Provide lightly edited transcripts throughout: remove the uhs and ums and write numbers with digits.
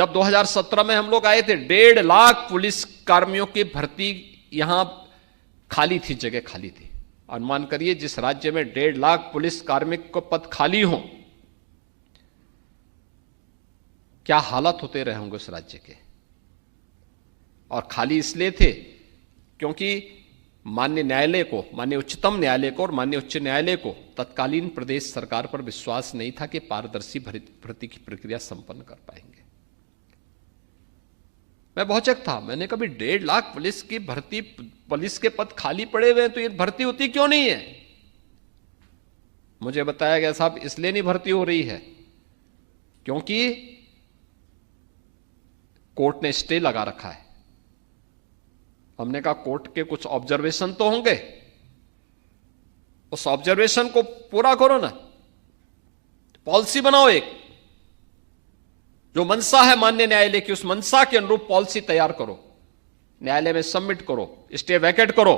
जब 2017 में हम लोग आए थे, 1.5 लाख पुलिस कर्मियों की भर्ती यहां खाली थी, जगह खाली थी। अनुमान करिए जिस राज्य में 1.5 लाख पुलिस कार्मिक को पद खाली हों, क्या हालत होते रहे होंगे उस राज्य के। और खाली इसलिए थे क्योंकि माननीय न्यायालय को, माननीय उच्चतम न्यायालय को और माननीय उच्च न्यायालय को तत्कालीन प्रदेश सरकार पर विश्वास नहीं था कि पारदर्शी भर्ती की प्रक्रिया संपन्न कर पाएंगे। मैं भौचक था, मैंने कभी 1.5 लाख पुलिस की भर्ती, पुलिस के पद खाली पड़े हुए हैं तो ये भर्ती होती क्यों नहीं है। मुझे बताया गया साहब इसलिए नहीं भर्ती हो रही है क्योंकि कोर्ट ने स्टे लगा रखा है। हमने कहा कोर्ट के कुछ ऑब्जर्वेशन तो होंगे, उस ऑब्जर्वेशन को पूरा करो ना, पॉलिसी बनाओ, एक जो मंशा है माननीय न्यायालय की, उस मंशा के अनुरूप पॉलिसी तैयार करो, न्यायालय में सबमिट करो, स्टे वैकेट करो।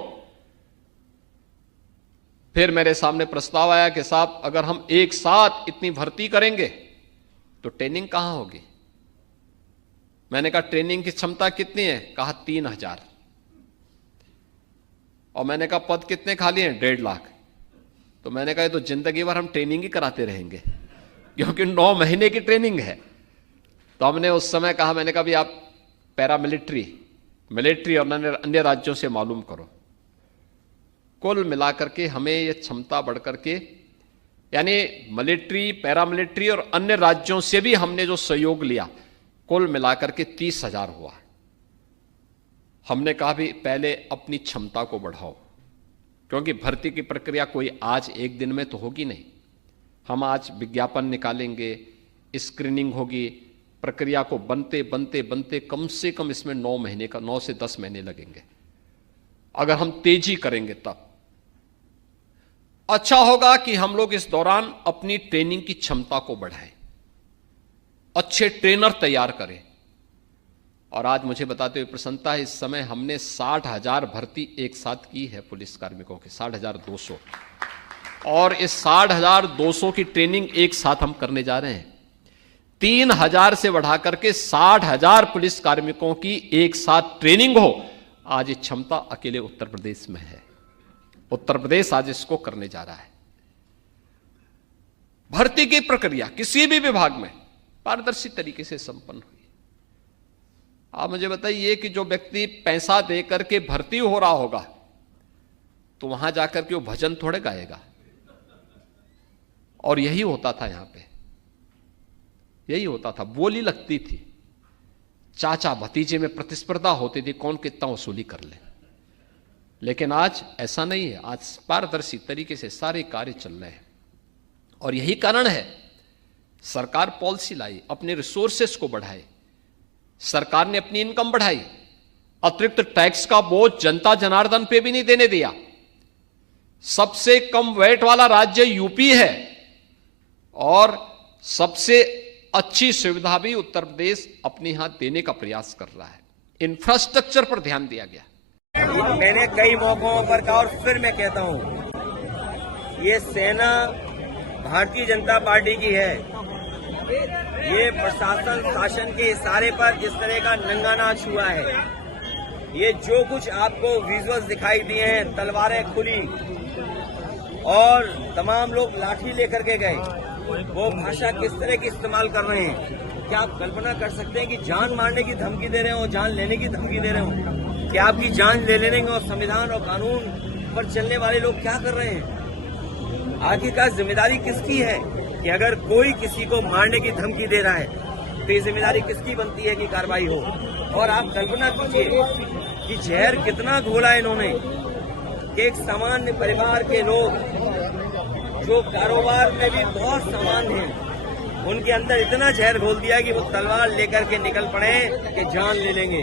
फिर मेरे सामने प्रस्ताव आया कि साहब अगर हम एक साथ इतनी भर्ती करेंगे तो ट्रेनिंग कहां होगी। मैंने कहा ट्रेनिंग की क्षमता कितनी है, कहा 3000। और मैंने कहा पद कितने खाली हैं, 1.5 लाख। तो मैंने कहा ये तो जिंदगी भर हम ट्रेनिंग ही कराते रहेंगे क्योंकि 9 महीने की ट्रेनिंग है। तो हमने उस समय कहा, मैंने कहा भी आप पैरामिलिट्री, मिलिट्री और अन्य राज्यों से मालूम करो। कुल मिलाकर के हमें ये क्षमता बढ़कर के, यानी मिलिट्री, पैरामिलिट्री और अन्य राज्यों से भी हमने जो सहयोग लिया, कुल मिलाकर के 30,000 हुआ। हमने कहा भी पहले अपनी क्षमता को बढ़ाओ क्योंकि भर्ती की प्रक्रिया कोई आज एक दिन में तो होगी नहीं। हम आज विज्ञापन निकालेंगे, स्क्रीनिंग होगी, प्रक्रिया को बनते बनते बनते कम से कम इसमें 9 महीने का, 9 से 10 महीने लगेंगे। अगर हम तेजी करेंगे तब अच्छा होगा कि हम लोग इस दौरान अपनी ट्रेनिंग की क्षमता को बढ़ाएं, अच्छे ट्रेनर तैयार करें। और आज मुझे बताते हुए प्रसन्नता है, इस समय हमने 60,000 भर्ती एक साथ की है पुलिस कार्मिकों की, 60,200। और इस 60,200 की ट्रेनिंग एक साथ हम करने जा रहे हैं। 3,000 से बढ़ाकर के 60,000 पुलिस कार्मिकों की एक साथ ट्रेनिंग हो, आज ये क्षमता अकेले उत्तर प्रदेश में है। उत्तर प्रदेश आज इसको करने जा रहा है। भर्ती की प्रक्रिया किसी भी विभाग में पारदर्शी तरीके से संपन्न हुई। आप मुझे बताइए कि जो व्यक्ति पैसा देकर के भर्ती हो रहा होगा तो वहां जाकर के वो भजन थोड़े गाएगा। और यही होता था, यहां पे यही होता था, बोली लगती थी, चाचा भतीजे में प्रतिस्पर्धा होती थी कौन कितना वसूली कर ले। लेकिन आज ऐसा नहीं है, आज पारदर्शी तरीके से सारे कार्य चल रहे हैं। और यही कारण है सरकार पॉलिसी लाई, अपने रिसोर्सेस को बढ़ाए, सरकार ने अपनी इनकम बढ़ाई, अतिरिक्त टैक्स का बोझ जनता जनार्दन पे भी नहीं देने दिया। सबसे कम वैट वाला राज्य यूपी है और सबसे अच्छी सुविधा भी उत्तर प्रदेश अपने यहां देने का प्रयास कर रहा है। इंफ्रास्ट्रक्चर पर ध्यान दिया गया। मैंने कई मौकों पर कहा और फिर मैं कहता हूं, ये सेना भारतीय जनता पार्टी की है। ये प्रशासन शासन के इशारे पर इस तरह का नंगा नाच हुआ है। ये जो कुछ आपको विजुअल्स दिखाई दिए हैं, तलवारें खुली और तमाम लोग लाठी लेकर के गए, वो भाषा किस तरह की इस्तेमाल कर रहे हैं। क्या आप कल्पना कर सकते हैं कि जान मारने की धमकी दे रहे हो, जान लेने की धमकी दे रहे हो। क्या आपकी जान ले लेने और संविधान और कानून पर चलने वाले लोग क्या कर रहे हैं। आखिरकार जिम्मेदारी किसकी है कि अगर कोई किसी को मारने की धमकी दे रहा है तो ये जिम्मेदारी किसकी बनती है कि कार्रवाई हो। और आप कल्पना कीजिए कि जहर कितना घोला इन्होंने कि एक सामान्य परिवार के लोग जो कारोबार में भी बहुत सामान्य हैं, उनके अंदर इतना जहर घोल दिया कि वो तलवार लेकर के निकल पड़े कि जान ले लेंगे।